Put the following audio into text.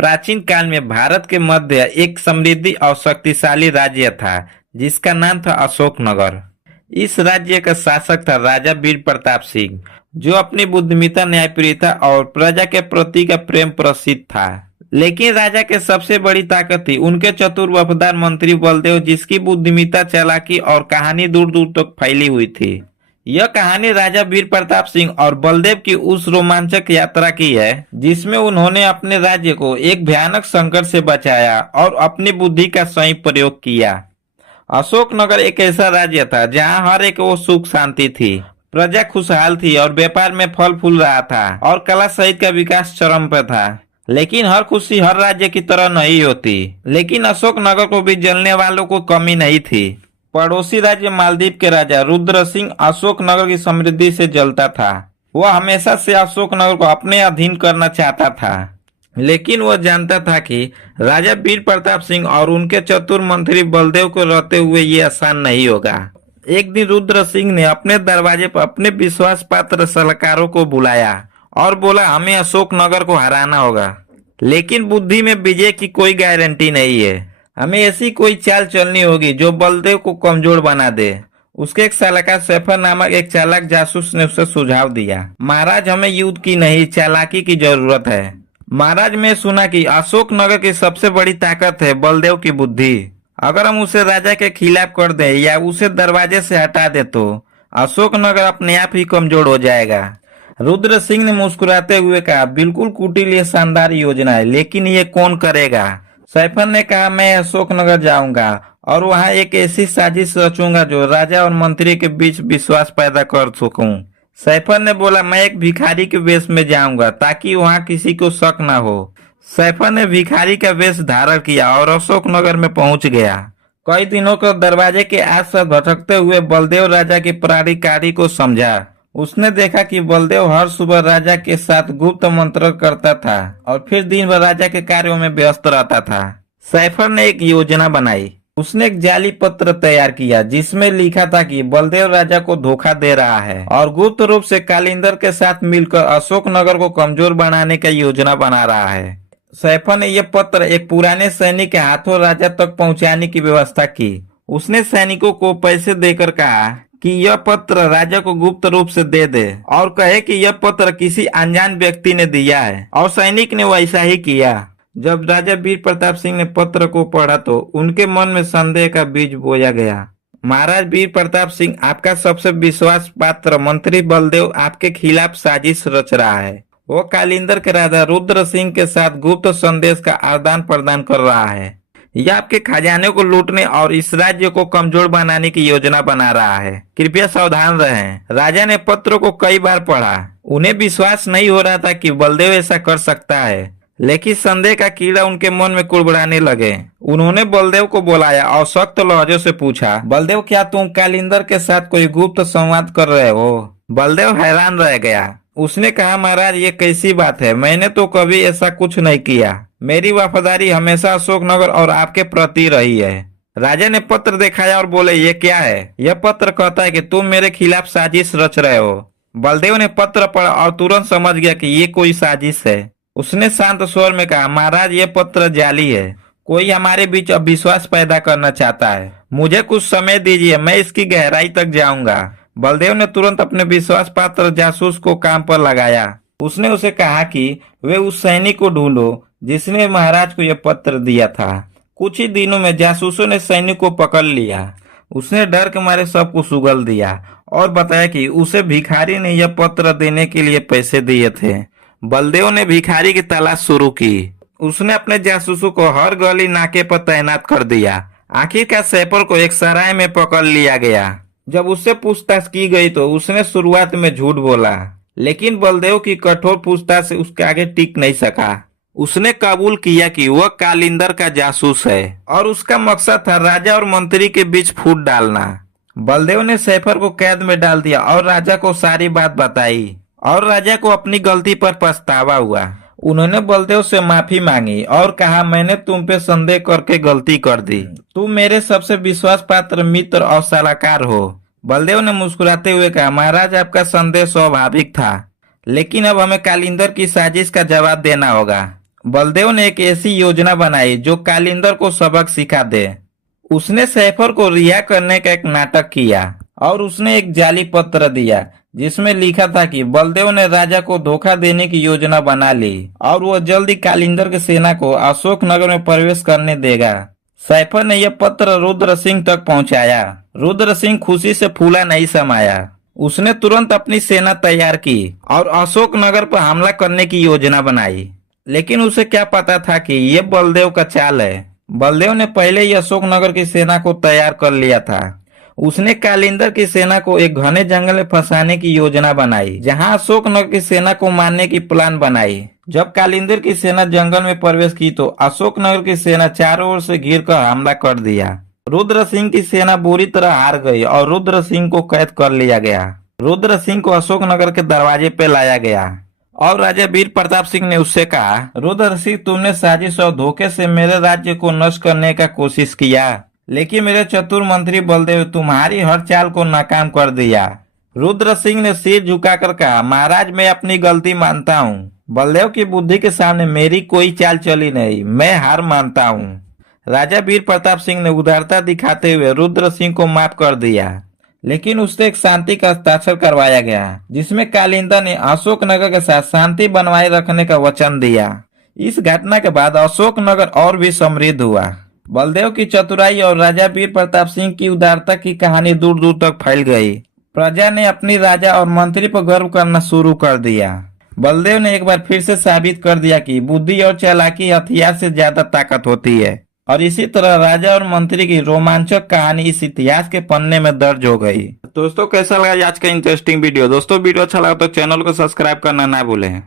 प्राचीन काल में भारत के मध्य एक समृद्धि और शक्तिशाली राज्य था जिसका नाम था अशोकनगर। इस राज्य का शासक था राजा वीर प्रताप सिंह, जो अपनी बुद्धिमत्ता, न्यायप्रियता और प्रजा के प्रति का प्रेम प्रसिद्ध था। लेकिन राजा के सबसे बड़ी ताकत थी उनके चतुर वफादार मंत्री बलदेव, जिसकी बुद्धिमत्ता, चालाकी और कहानी दूर दूर तक फैली हुई थी। यह कहानी राजा वीर प्रताप सिंह और बलदेव की उस रोमांचक यात्रा की है जिसमें उन्होंने अपने राज्य को एक भयानक संकट से बचाया और अपनी बुद्धि का सही प्रयोग किया। अशोकनगर एक ऐसा राज्य था जहां हर एक वो सुख शांति थी, प्रजा खुशहाल थी और व्यापार में फल फूल रहा था और कला सहित का विकास चरम पर था। लेकिन हर खुशी हर राज्य की तरह नहीं होती, लेकिन अशोकनगर को भी जलने वालों को कमी नहीं थी। पड़ोसी राज्य मालदीव के राजा रुद्र सिंह अशोकनगर की समृद्धि से जलता था। वह हमेशा से अशोकनगर को अपने अधीन करना चाहता था, लेकिन वह जानता था कि राजा वीर प्रताप सिंह और उनके चतुर मंत्री बलदेव को रहते हुए ये आसान नहीं होगा। एक दिन रुद्र सिंह ने अपने दरवाजे पर अपने विश्वास पात्र सलाहकारों को बुलाया और बोला, हमें अशोकनगर को हराना होगा, लेकिन बुद्धि में विजय की कोई गारंटी नहीं है। हमें ऐसी कोई चाल चलनी होगी जो बलदेव को कमजोर बना दे। उसके एक सलाहकार सैफर नामक एक चालाक जासूस ने उसे सुझाव दिया, महाराज हमें युद्ध की नहीं चालाकी की जरूरत है। महाराज, मैं सुना कि अशोकनगर की सबसे बड़ी ताकत है बलदेव की बुद्धि। अगर हम उसे राजा के खिलाफ कर दें या उसे दरवाजे से हटा दे तो अशोकनगर अपने आप ही कमजोर हो जाएगा। रुद्र सिंह ने मुस्कुराते हुए कहा, बिल्कुल कुटिल, ये शानदार योजना है, लेकिन ये कौन करेगा? सैफर ने कहा, मैं अशोकनगर जाऊंगा और वहां एक ऐसी साजिश रचूंगा जो राजा और मंत्री के बीच विश्वास पैदा कर सकूं। सैफर ने बोला, मैं एक भिखारी के वेश में जाऊंगा ताकि वहां किसी को शक न हो। सैफर ने भिखारी का वेश धारण किया और अशोकनगर में पहुंच गया। कई दिनों को दरवाजे के आसपास भटकते हुए बलदेव राजा की प्राधिकारी को समझा। उसने देखा कि बलदेव हर सुबह राजा के साथ गुप्त मंत्र करता था और फिर दिन भर राजा के कार्यों में व्यस्त रहता था। सैफर ने एक योजना बनाई। उसने एक जाली पत्र तैयार किया जिसमें लिखा था कि बलदेव राजा को धोखा दे रहा है और गुप्त रूप से कालिंदर के साथ मिलकर अशोकनगर को कमजोर बनाने का योजना बना रहा है। सैफर ने यह पत्र एक पुराने सैनिक के हाथों राजा तक पहुंचाने की व्यवस्था की। उसने सैनिकों को पैसे देकर कहा कि यह पत्र राजा को गुप्त रूप से दे दे और कहे कि यह पत्र किसी अनजान व्यक्ति ने दिया है, और सैनिक ने वैसा ही किया। जब राजा वीर प्रताप सिंह ने पत्र को पढ़ा तो उनके मन में संदेह का बीज बोया गया। महाराज वीर प्रताप सिंह, आपका सबसे विश्वास पात्र मंत्री बलदेव आपके खिलाफ साजिश रच रहा है। वो कालिंदर के राजा रुद्र सिंह के साथ गुप्त संदेश का आदान प्रदान कर रहा है। यह आपके खजाने को लूटने और इस राज्य को कमजोर बनाने की योजना बना रहा है। कृपया सावधान रहें। राजा ने पत्र को कई बार पढ़ा। उन्हें विश्वास नहीं हो रहा था कि बलदेव ऐसा कर सकता है, लेकिन संदेह का कीड़ा उनके मन में कुड़बड़ाने लगे। उन्होंने बलदेव को बुलाया और सख्त लहजे से पूछा, बलदेव, क्या तुम कालिंदर के साथ कोई गुप्त संवाद कर रहे हो? बलदेव हैरान रह गया। उसने कहा, महाराज, ये कैसी बात है? मैंने तो कभी ऐसा कुछ नहीं किया। मेरी वफादारी हमेशा अशोकनगर और आपके प्रति रही है। राजा ने पत्र दिखाया और बोले, ये क्या है? यह पत्र कहता है कि तुम मेरे खिलाफ साजिश रच रहे हो। बलदेव ने पत्र पढ़ा और तुरंत समझ गया कि ये कोई साजिश है। उसने शांत स्वर में कहा, महाराज, ये पत्र जाली है। कोई हमारे बीच अविश्वास पैदा करना चाहता है। मुझे कुछ समय दीजिए, मैं इसकी गहराई तक जाऊंगा। बलदेव ने तुरंत अपने विश्वास पात्र जासूस को काम पर लगाया। उसने उसे कहा कि वे उस सैनिक को ढूंढो जिसने महाराज को यह पत्र दिया था। कुछ ही दिनों में जासूसों ने सैनिक को पकड़ लिया। उसने डर के मारे सब कुछ उगल दिया और बताया कि उसे भिखारी ने यह पत्र देने के लिए पैसे दिए थे। बलदेव ने भिखारी की तलाश शुरू की। उसने अपने जासूसों को हर गली नाके पर तैनात कर दिया। आखिरकार सैफर को एक सराय में पकड़ लिया गया। जब उससे पूछताछ की गई तो उसने शुरुआत में झूठ बोला, लेकिन बलदेव की कठोर पूछताछ से उसके आगे टिक नहीं सका। उसने कबूल किया कि वह कालिंदर का जासूस है और उसका मकसद था राजा और मंत्री के बीच फूट डालना। बलदेव ने सैफर को कैद में डाल दिया और राजा को सारी बात बताई और राजा को अपनी गलती पर पछतावा हुआ। उन्होंने बलदेव से माफी मांगी और कहा, मैंने तुम पे संदेह करके गलती कर दी। तुम मेरे सबसे विश्वास पात्र मित्र और सलाहकार हो। बलदेव ने मुस्कुराते हुए कहा, महाराज, आपका संदेह स्वाभाविक था, लेकिन अब हमें कालिंदर की साजिश का जवाब देना होगा। बलदेव ने एक ऐसी योजना बनाई जो कालिंदर को सबक सिखा दे। उसने सैफर को रिहा करने का एक नाटक किया और उसने एक जाली पत्र दिया जिसमें लिखा था कि बलदेव ने राजा को धोखा देने की योजना बना ली और वह जल्दी कालिंदर की सेना को अशोकनगर में प्रवेश करने देगा। सैफर ने यह पत्र रुद्र सिंह तक पहुंचाया। रुद्र सिंह खुशी से फूला नहीं समाया। उसने तुरंत अपनी सेना तैयार की और अशोकनगर पर हमला करने की योजना बनाई। लेकिन उसे क्या पता था कि यह बलदेव का चाल है। बलदेव ने पहले ही अशोकनगर की सेना को तैयार कर लिया था। उसने कालिंदर की सेना को एक घने जंगल में फंसाने की योजना बनाई, जहां अशोकनगर की सेना को मारने की प्लान बनाई। जब कालिंदर की सेना जंगल में प्रवेश की तो अशोकनगर की सेना चारों ओर से घिरकर हमला कर दिया। रुद्र सिंह की सेना बुरी तरह हार गई और रुद्र सिंह को कैद कर लिया गया। रुद्र सिंह को अशोकनगर के दरवाजे पे लाया गया और राजा वीर प्रताप सिंह ने उससे कहा, रुद्र सिंह, तुमने साजिश और धोखे से मेरे राज्य को नष्ट करने का कोशिश किया, लेकिन मेरे चतुर मंत्री बलदेव तुम्हारी हर चाल को नाकाम कर दिया। रुद्र सिंह ने सिर झुकाकर कहा, महाराज, मैं अपनी गलती मानता हूँ। बलदेव की बुद्धि के सामने मेरी कोई चाल चली नहीं, मैं हार मानता हूँ। राजा वीर प्रताप सिंह ने उदारता दिखाते हुए रुद्र सिंह को माफ कर दिया, लेकिन उससे एक शांति का हस्ताक्षर करवाया गया जिसमें कालिंदर ने अशोकनगर के साथ शांति बनवाए रखने का वचन दिया। इस घटना के बाद अशोकनगर और भी समृद्ध हुआ। बलदेव की चतुराई और राजा वीर प्रताप सिंह की उदारता की कहानी दूर दूर तक फैल गई। प्रजा ने अपनी राजा और मंत्री पर गर्व करना शुरू कर दिया। बलदेव ने एक बार फिर से साबित कर दिया कि बुद्धि और चालाकी हथियार से ज्यादा ताकत होती है। और इसी तरह राजा और मंत्री की रोमांचक कहानी इस इतिहास के पन्ने में दर्ज हो गई। दोस्तों, कैसा लगा आज का इंटरेस्टिंग वीडियो? दोस्तों, वीडियो अच्छा लगा तो चैनल को सब्सक्राइब करना ना भूलें।